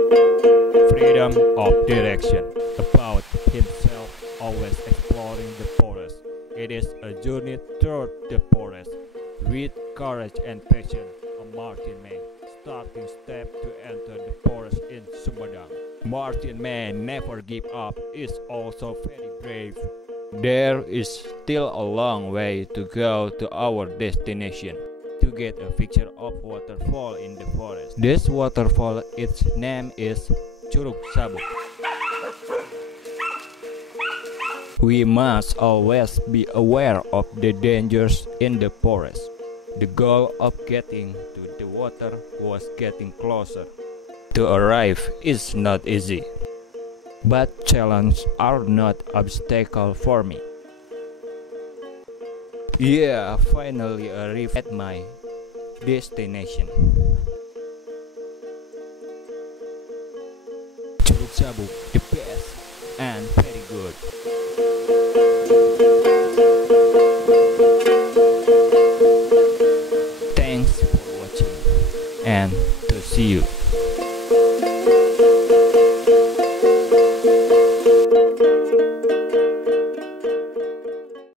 Freedom of direction. About himself, always exploring the forest. It is a journey through the forest. With courage and passion, a Martin made starting step to enter the forest in Sumedang. Martin man never give up is also very brave. There is still a long way to go to our destination. To get a picture of waterfall in the forest. This waterfall, its name is Curug Sabuk. We must always be aware of the dangers in the forest. The goal of getting to the water was getting closer. To arrive is not easy, but challenges are not obstacle for me. Yeah, finally arrived at my destination. Curug Sabuk, the best and very good. Thanks for watching and to see you.